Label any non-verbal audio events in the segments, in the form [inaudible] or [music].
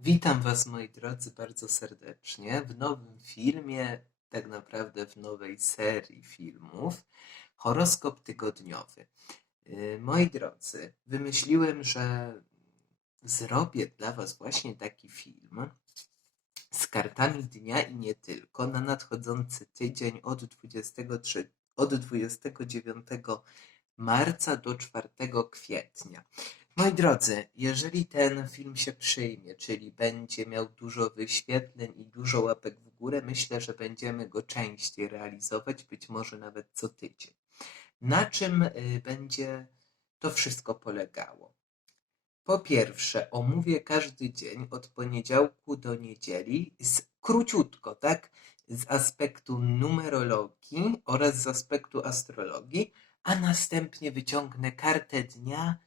Witam Was, moi drodzy, bardzo serdecznie w nowym filmie, tak naprawdę w nowej serii filmów Horoskop tygodniowy. Yy, Moi drodzy, wymyśliłem, że zrobię dla Was właśnie taki film z kartami dnia i nie tylko na nadchodzący tydzień od 23, od 29 marca do 4 kwietnia. Moi drodzy, jeżeli ten film się przyjmie, czyli będzie miał dużo wyświetleń i dużo łapek w górę, myślę, że będziemy go częściej realizować, być może nawet co tydzień. Na czym y, będzie to wszystko polegało? Po pierwsze, omówię każdy dzień od poniedziałku do niedzieli, z, króciutko, tak? Z aspektu numerologii oraz z aspektu astrologii, a następnie wyciągnę kartę dnia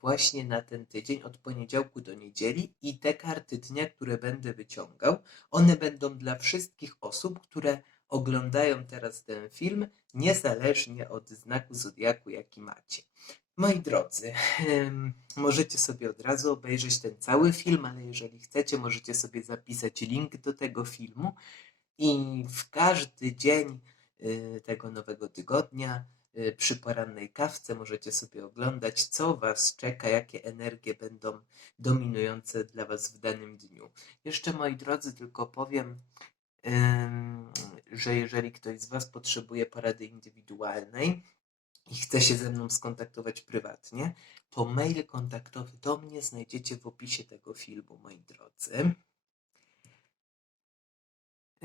właśnie na ten tydzień, od poniedziałku do niedzieli i te karty dnia, które będę wyciągał, one będą dla wszystkich osób, które oglądają teraz ten film, niezależnie od znaku zodiaku, jaki macie. Moi drodzy, możecie sobie od razu obejrzeć ten cały film, ale jeżeli chcecie, możecie sobie zapisać link do tego filmu i w każdy dzień y, tego nowego tygodnia y, przy porannej kawce możecie sobie oglądać, co Was czeka, jakie energie będą dominujące dla Was w danym dniu. Jeszcze moi drodzy, tylko powiem, em, że jeżeli ktoś z Was potrzebuje porady indywidualnej i chce się ze mną skontaktować prywatnie, to mail kontaktowy do mnie znajdziecie w opisie tego filmu, moi drodzy.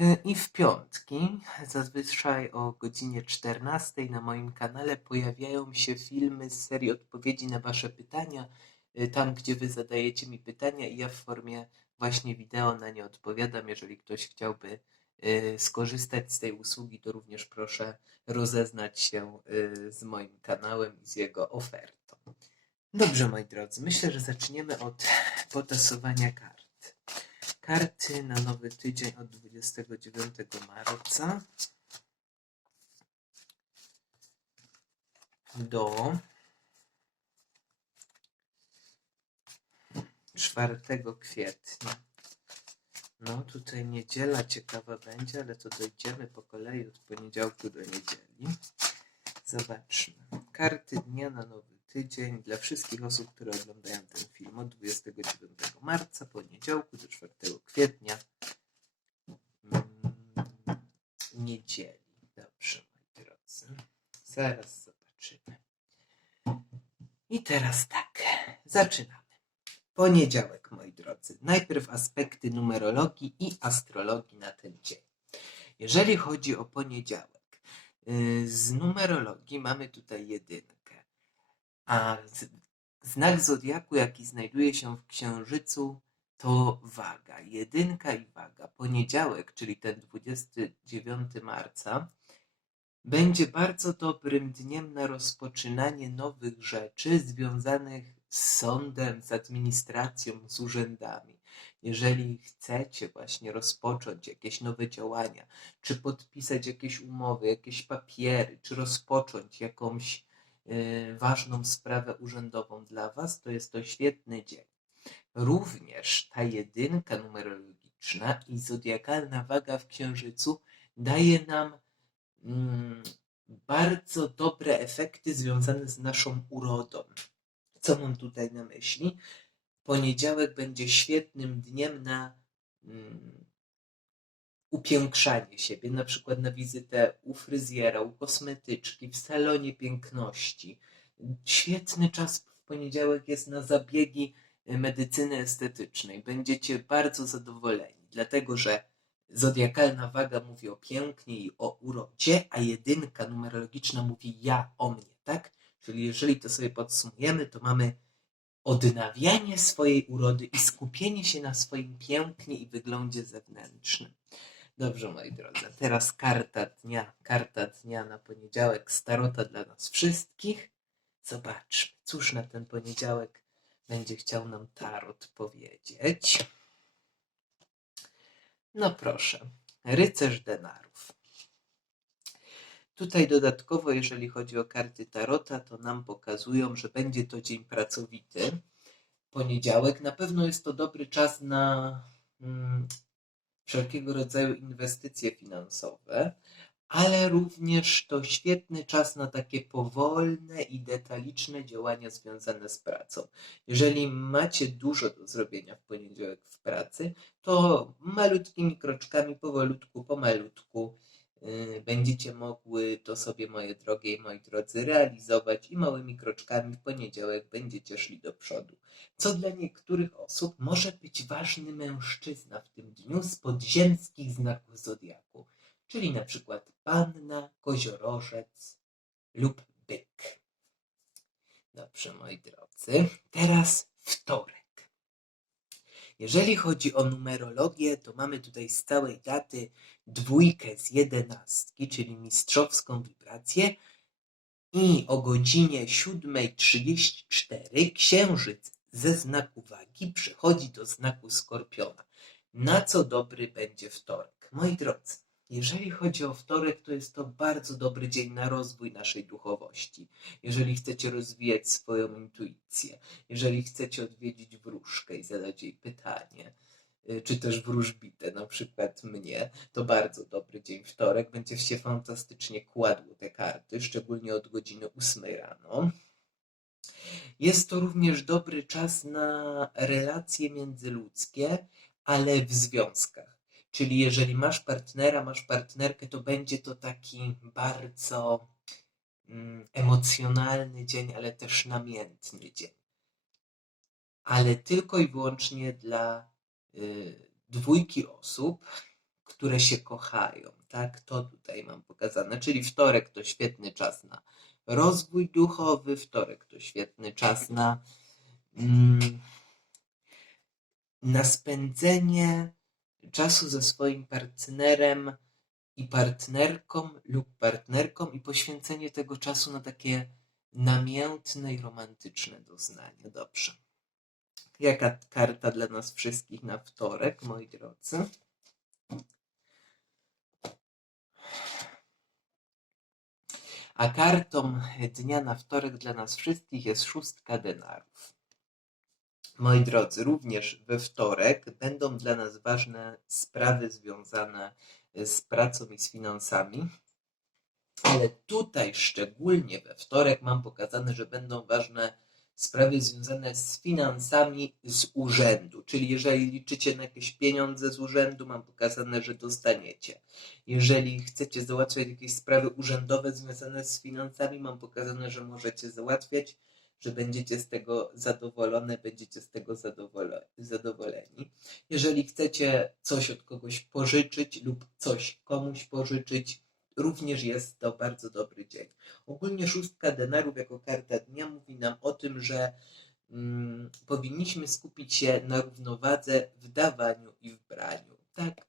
Y, I w piątki, zazwyczaj o godzinie 14 na moim kanale pojawiają się filmy z serii odpowiedzi na Wasze pytania. y, Tam, gdzie Wy zadajecie mi pytania i ja w formie właśnie wideo na nie odpowiadam. Jeżeli ktoś chciałby y, skorzystać z tej usługi, to również proszę rozeznać się z moim kanałem i z jego ofertą. Dobrze, moi drodzy, myślę, że zaczniemy od potasowania kart. Karty na nowy tydzień od 29 marca do 4 kwietnia. No, tutaj niedziela ciekawa będzie, ale to dojdziemy po kolei od poniedziałku do niedzieli. Zobaczmy. Karty dnia na nowy tydzień dla wszystkich osób, które oglądają ten film od 29 marca, poniedziałku do 4 kwietnia. Mm, niedzieli. Dobrze, moi drodzy. Zaraz zobaczymy. I teraz tak. Zaczynamy. Poniedziałek, moi drodzy. Najpierw aspekty numerologii i astrologii na ten dzień. Jeżeli chodzi o poniedziałek, yy, z numerologii mamy tutaj jedynkę, a znak zodiaku, jaki znajduje się w księżycu, to waga. Jedynka i waga. Poniedziałek, czyli ten 29 marca, będzie bardzo dobrym dniem na rozpoczynanie nowych rzeczy związanych z sądem, z administracją, z urzędami. Jeżeli chcecie właśnie rozpocząć jakieś nowe działania, czy podpisać jakieś umowy, jakieś papiery, czy rozpocząć jakąś ważną sprawę urzędową dla Was, to jest to świetny dzień. Również ta jedynka numerologiczna i zodiakalna waga w księżycu daje nam mm, bardzo dobre efekty związane z naszą urodą. Co mam tutaj na myśli? Poniedziałek będzie świetnym dniem na mm, upiększanie siebie, na przykład na wizytę u fryzjera, u kosmetyczki, w salonie piękności. Świetny czas w poniedziałek jest na zabiegi y, medycyny estetycznej. Będziecie bardzo zadowoleni, dlatego że zodiakalna waga mówi o pięknie i o urodzie, a jedynka numerologiczna mówi ja o mnie, tak? Czyli jeżeli to sobie podsumujemy, to mamy odnawianie swojej urody i skupienie się na swoim pięknie i wyglądzie zewnętrznym. Dobrze, moi drodzy, teraz karta dnia, karta dnia na poniedziałek, starota dla nas wszystkich. Zobaczmy, cóż na ten poniedziałek będzie chciał nam tarot powiedzieć. No proszę, rycerz denarów. Tutaj dodatkowo, jeżeli chodzi o karty Tarota, to nam pokazują, że będzie to dzień pracowity. poniedziałek. Na pewno jest to dobry czas na mm, wszelkiego rodzaju inwestycje finansowe, ale również to świetny czas na takie powolne i detaliczne działania związane z pracą. Jeżeli macie dużo do zrobienia w poniedziałek w pracy, to malutkimi kroczkami, powolutku, pomalutku będziecie mogły to sobie, moje drogie i moi drodzy, realizować i małymi kroczkami w poniedziałek będziecie szli do przodu. Co dla niektórych osób może być ważny mężczyzna w tym dniu z podziemskich znaków zodiaku, czyli na przykład panna, koziorożec lub byk. Dobrze, moi drodzy, teraz wtorek. Jeżeli chodzi o numerologię, to mamy tutaj z całej daty dwójkę z jedenastki, czyli mistrzowską wibrację i o godzinie 7.34 księżyc ze znaku wagi przechodzi do znaku skorpiona. Na co dobry będzie wtorek? Moi drodzy, jeżeli chodzi o wtorek, to jest to bardzo dobry dzień na rozwój naszej duchowości. Jeżeli chcecie rozwijać swoją intuicję, jeżeli chcecie odwiedzić wróżkę i zadać jej pytanie, czy też wróżbitę, na przykład mnie, to bardzo dobry dzień wtorek. Będzie się fantastycznie kładło te karty, szczególnie od godziny 8 rano. Jest to również dobry czas na relacje międzyludzkie, ale w związkach. Czyli jeżeli masz partnera, masz partnerkę, to będzie to taki bardzo mm, emocjonalny dzień, ale też namiętny dzień. Ale tylko i wyłącznie dla y, dwójki osób, które się kochają. Tak, to tutaj mam pokazane. Czyli wtorek to świetny czas na rozwój duchowy, wtorek to świetny czas na, mm, na spędzenie czasu ze swoim partnerem i partnerką lub partnerką i poświęcenie tego czasu na takie namiętne i romantyczne doznanie. Dobrze. Jaka karta dla nas wszystkich na wtorek, moi drodzy? A kartą dnia na wtorek dla nas wszystkich jest szóstka denarów. Moi drodzy, również we wtorek będą dla nas ważne sprawy związane z pracą i z finansami, ale tutaj szczególnie we wtorek mam pokazane, że będą ważne sprawy związane z finansami z urzędu. Czyli jeżeli liczycie na jakieś pieniądze z urzędu, mam pokazane, że dostaniecie. Jeżeli chcecie załatwiać jakieś sprawy urzędowe związane z finansami, mam pokazane, że możecie załatwiać że będziecie z tego zadowolone, będziecie z tego zadowole, zadowoleni. Jeżeli chcecie coś od kogoś pożyczyć lub coś komuś pożyczyć, również jest to bardzo dobry dzień. Ogólnie szóstka denarów jako karta dnia mówi nam o tym, że mm, powinniśmy skupić się na równowadze w dawaniu i w braniu. Tak?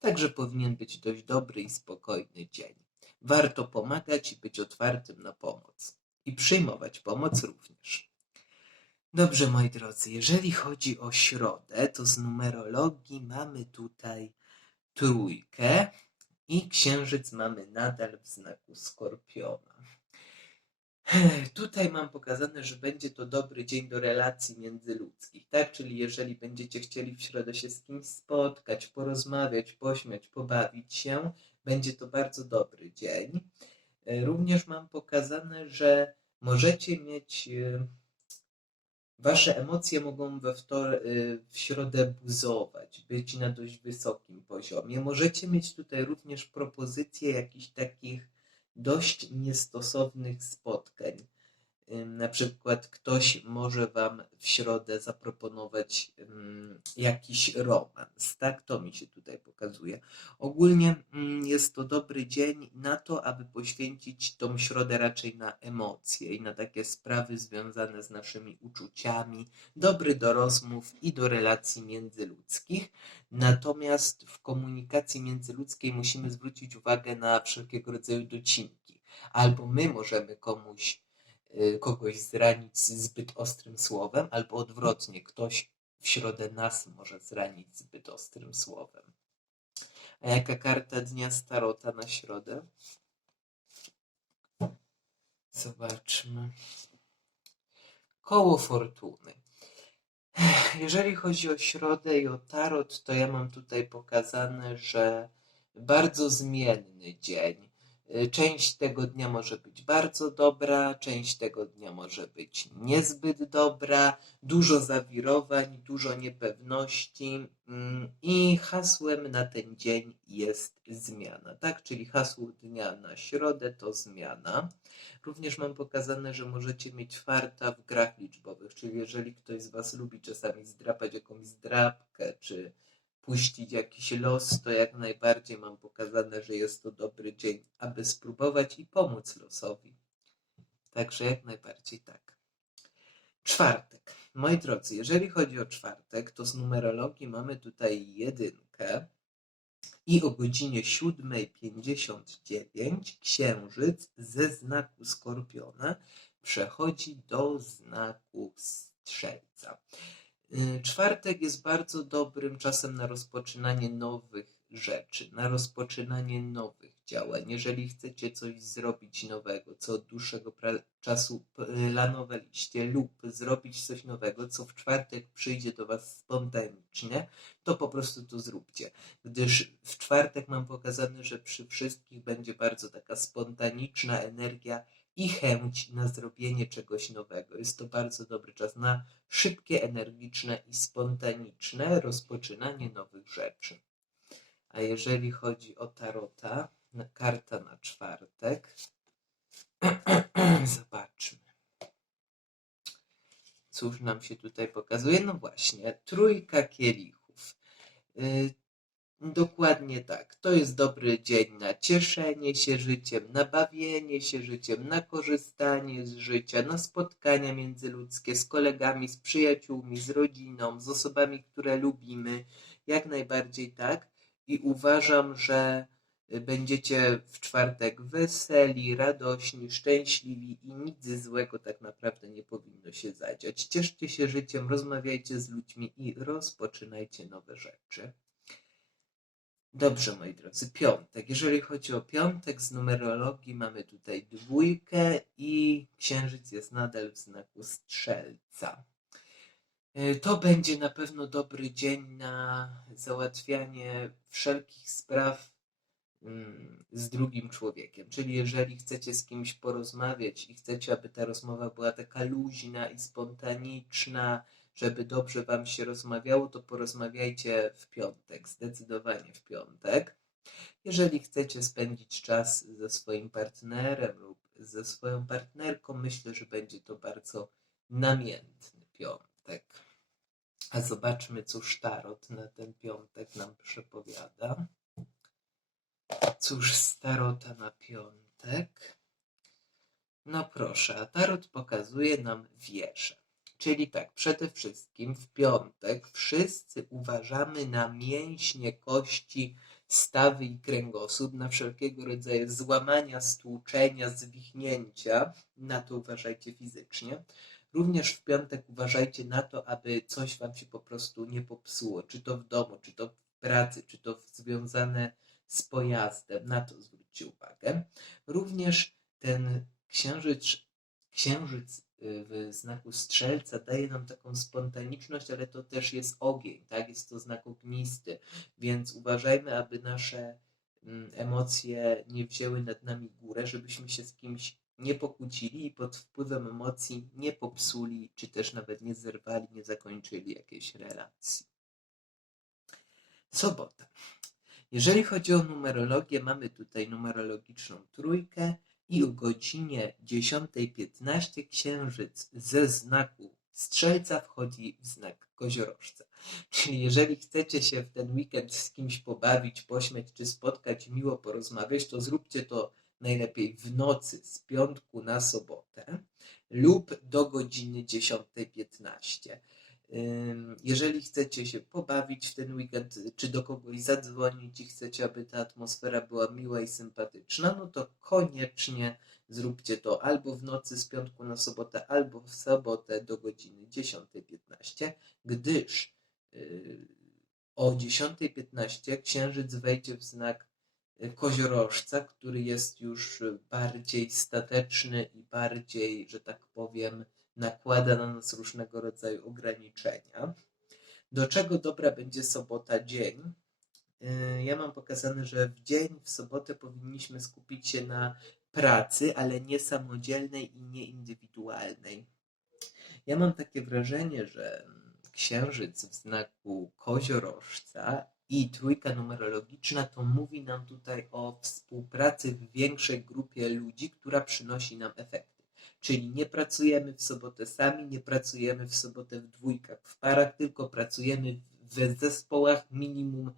Także powinien być dość dobry i spokojny dzień. Warto pomagać i być otwartym na pomoc i przyjmować pomoc również. Dobrze, moi drodzy, jeżeli chodzi o środę, to z numerologii mamy tutaj trójkę i księżyc mamy nadal w znaku skorpiona. Tutaj mam pokazane, że będzie to dobry dzień do relacji międzyludzkich, tak? Czyli jeżeli będziecie chcieli w środę się z kimś spotkać, porozmawiać, pośmiać, pobawić się, będzie to bardzo dobry dzień. E, również mam pokazane, że możecie mieć e, Wasze emocje mogą we wtor- e, w środę buzować, być na dość wysokim poziomie. Możecie mieć tutaj również propozycje jakichś takich dość niestosownych spotkań. Na przykład ktoś może Wam w środę zaproponować jakiś romans, tak? To mi się tutaj pokazuje. Ogólnie jest to dobry dzień na to, aby poświęcić tą środę raczej na emocje i na takie sprawy związane z naszymi uczuciami, dobry do rozmów i do relacji międzyludzkich. Natomiast w komunikacji międzyludzkiej musimy zwrócić uwagę na wszelkiego rodzaju docinki. Albo my możemy komuś kogoś zranić zbyt ostrym słowem, albo odwrotnie, ktoś w środę nas może zranić zbyt ostrym słowem. A jaka karta dnia starota na środę? Zobaczmy. Koło fortuny. Jeżeli chodzi o środę i o tarot, to ja mam tutaj pokazane, że bardzo zmienny dzień. Y, Część tego dnia może być bardzo dobra, część tego dnia może być niezbyt dobra, dużo zawirowań, dużo niepewności mm, i hasłem na ten dzień jest zmiana, tak? Czyli hasło dnia na środę to zmiana. Również mam pokazane, że możecie mieć farta w grach liczbowych, czyli jeżeli ktoś z Was lubi czasami zdrapać jakąś zdrapkę, czy puścić jakiś los, to jak najbardziej mam pokazane, że jest to dobry dzień, aby spróbować i pomóc losowi. Także jak najbardziej tak. Czwartek. Moi drodzy, jeżeli chodzi o czwartek, to z numerologii mamy tutaj jedynkę i o godzinie 7.59 księżyc ze znaku skorpiona przechodzi do znaku strzelca. Y, Czwartek jest bardzo dobrym czasem na rozpoczynanie nowych rzeczy, na rozpoczynanie nowych działań. Jeżeli chcecie coś zrobić nowego, co od dłuższego czasu planowaliście, lub zrobić coś nowego, co w czwartek przyjdzie do Was spontanicznie, to po prostu to zróbcie. Gdyż w czwartek mam pokazane, że przy wszystkich będzie bardzo taka spontaniczna energia i chęć na zrobienie czegoś nowego. Jest to bardzo dobry czas na szybkie, energiczne i spontaniczne rozpoczynanie nowych rzeczy. A jeżeli chodzi o tarota, karta na czwartek, [clears throat] zobaczmy. Cóż nam się tutaj pokazuje? No właśnie, trójka kielichów. Dokładnie tak. To jest dobry dzień na cieszenie się życiem, na bawienie się życiem, na korzystanie z życia, na spotkania międzyludzkie z kolegami, z przyjaciółmi, z rodziną, z osobami, które lubimy. Jak najbardziej tak. I uważam, że będziecie w czwartek weseli, radośni, szczęśliwi i nic złego tak naprawdę nie powinno się zadziać. Cieszcie się życiem, rozmawiajcie z ludźmi i rozpoczynajcie nowe rzeczy. Dobrze, moi drodzy, piątek. Jeżeli chodzi o piątek z numerologii, mamy tutaj dwójkę i księżyc jest nadal w znaku strzelca. Y, To będzie na pewno dobry dzień na załatwianie wszelkich spraw mm, z drugim człowiekiem. Czyli jeżeli chcecie z kimś porozmawiać i chcecie, aby ta rozmowa była taka luźna i spontaniczna, żeby dobrze Wam się rozmawiało, to porozmawiajcie w piątek, zdecydowanie w piątek. Jeżeli chcecie spędzić czas ze swoim partnerem lub ze swoją partnerką, myślę, że będzie to bardzo namiętny piątek. A zobaczmy, cóż tarot na ten piątek nam przepowiada. Cóż z tarota na piątek? No proszę, a tarot pokazuje nam wieże. Czyli tak, przede wszystkim w piątek wszyscy uważamy na mięśnie, kości, stawy i kręgosłup, na wszelkiego rodzaju złamania, stłuczenia, zwichnięcia. Na to uważajcie fizycznie. Również w piątek uważajcie na to, aby coś wam się po prostu nie popsuło, czy to w domu, czy to w pracy, czy to związane z pojazdem. Na to zwróćcie uwagę. Również ten księżyc, księżyc w znaku strzelca daje nam taką spontaniczność, ale to też jest ogień, tak? Jest to znak ognisty, więc uważajmy, aby nasze mm, emocje nie wzięły nad nami górę, żebyśmy się z kimś nie pokłócili i pod wpływem emocji nie popsuli, czy też nawet nie zerwali, nie zakończyli jakiejś relacji. Sobota. Jeżeli chodzi o numerologię, mamy tutaj numerologiczną trójkę i o godzinie 10.15 księżyc ze znaku strzelca wchodzi w znak koziorożca. [laughs] Czyli jeżeli chcecie się w ten weekend z kimś pobawić, pośmiać czy spotkać miło porozmawiać, to zróbcie to najlepiej w nocy z piątku na sobotę lub do godziny 10.15. Jeżeli chcecie się pobawić w ten weekend, czy do kogoś zadzwonić i chcecie, aby ta atmosfera była miła i sympatyczna, no to koniecznie zróbcie to albo w nocy z piątku na sobotę, albo w sobotę do godziny 10.15, gdyż yy, o 10.15 księżyc wejdzie w znak y, koziorożca, który jest już y, bardziej stateczny i bardziej, że tak powiem, nakłada na nas różnego rodzaju ograniczenia. Do czego dobra będzie sobota dzień? Yy, Ja mam pokazane, że w dzień, w sobotę powinniśmy skupić się na pracy, ale nie samodzielnej i nieindywidualnej. Ja mam takie wrażenie, że księżyc w znaku koziorożca i trójka numerologiczna to mówi nam tutaj o współpracy w większej grupie ludzi, która przynosi nam efekty. Czyli nie pracujemy w sobotę sami, nie pracujemy w sobotę w dwójkach, w parach, tylko pracujemy w zespołach minimum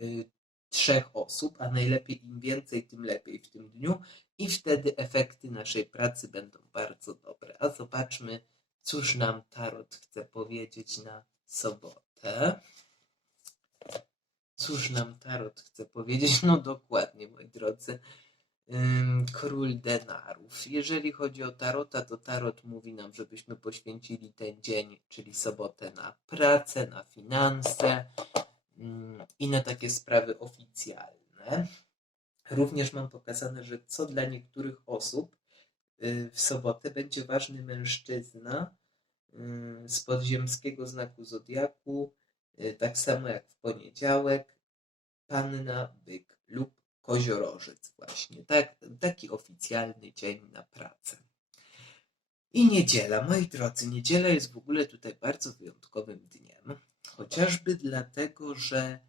y, trzech osób, a najlepiej im więcej, tym lepiej w tym dniu i wtedy efekty naszej pracy będą bardzo dobre. A zobaczmy, cóż nam Tarot chce powiedzieć na sobotę. Cóż nam Tarot chce powiedzieć? No dokładnie, moi drodzy. Król denarów. Jeżeli chodzi o Tarota, to Tarot mówi nam, żebyśmy poświęcili ten dzień, czyli sobotę, na pracę, na finanse i na takie sprawy oficjalne. Również mam pokazane, że co dla niektórych osób y, w sobotę będzie ważny mężczyzna z podziemskiego znaku zodiaku, y, tak samo jak w poniedziałek, panna, byk lub koziorożec właśnie. Tak, taki oficjalny dzień na pracę. I niedziela, moi drodzy, niedziela jest w ogóle tutaj bardzo wyjątkowym dniem, chociażby dlatego, że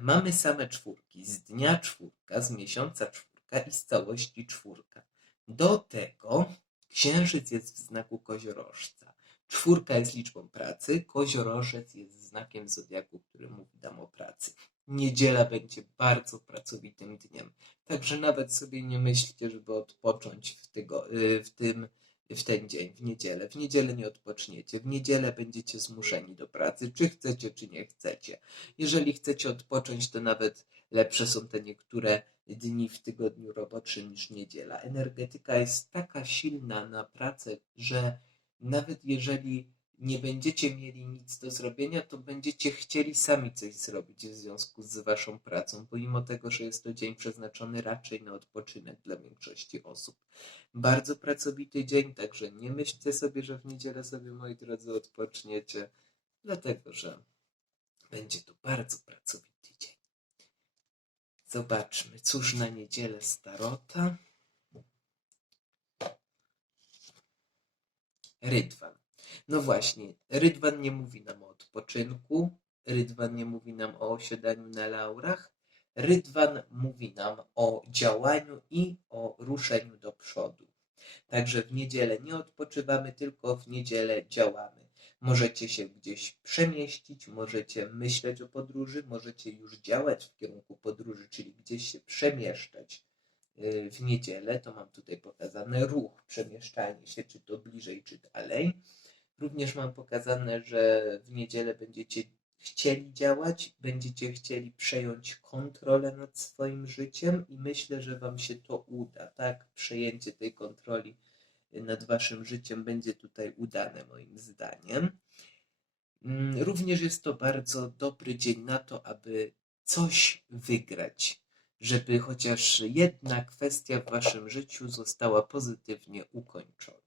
mamy same czwórki, z dnia czwórka, z miesiąca czwórka i z całości czwórka. Do tego księżyc jest w znaku koziorożca. Czwórka jest liczbą pracy, koziorożec jest znakiem zodiaku, który mówi nam o pracy. Niedziela będzie bardzo pracowitym dniem. Także nawet sobie nie myślcie, żeby odpocząć w, y, w, tym, w ten dzień, w niedzielę. W niedzielę nie odpoczniecie. W niedzielę będziecie zmuszeni do pracy, czy chcecie, czy nie chcecie. Jeżeli chcecie odpocząć, to nawet lepsze są te niektóre dni w tygodniu roboczym niż niedziela. Energetyka jest taka silna na pracę, że nawet jeżeli nie będziecie mieli nic do zrobienia, to będziecie chcieli sami coś zrobić w związku z waszą pracą, pomimo tego, że jest to dzień przeznaczony raczej na odpoczynek dla większości osób. Bardzo pracowity dzień, także nie myślcie sobie, że w niedzielę sobie, moi drodzy, odpoczniecie, dlatego że będzie to bardzo pracowity dzień. Zobaczmy, cóż na niedzielę starota. Rydwan. No właśnie, Rydwan nie mówi nam o odpoczynku, Rydwan nie mówi nam o osiadaniu na laurach, Rydwan mówi nam o działaniu i o ruszeniu do przodu. Także w niedzielę nie odpoczywamy, tylko w niedzielę działamy. Możecie się gdzieś przemieścić, możecie myśleć o podróży, możecie już działać w kierunku podróży, czyli gdzieś się przemieszczać y, w niedzielę. To mam tutaj pokazane ruch, przemieszczanie się, czy to bliżej, czy dalej. Również mam pokazane, że w niedzielę będziecie chcieli działać, będziecie chcieli przejąć kontrolę nad swoim życiem i myślę, że Wam się to uda, tak? Przejęcie tej kontroli nad Waszym życiem będzie tutaj udane, moim zdaniem. Mm, Również jest to bardzo dobry dzień na to, aby coś wygrać, żeby chociaż jedna kwestia w Waszym życiu została pozytywnie ukończona.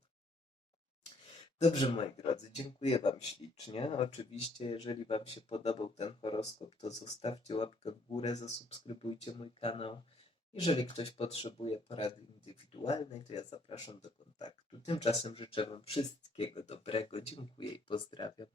Dobrze, moi drodzy, dziękuję Wam ślicznie. Oczywiście, jeżeli Wam się podobał ten horoskop, to zostawcie łapkę w górę, zasubskrybujcie mój kanał. Jeżeli ktoś potrzebuje porady indywidualnej, to ja zapraszam do kontaktu. Tymczasem życzę Wam wszystkiego dobrego, dziękuję i pozdrawiam.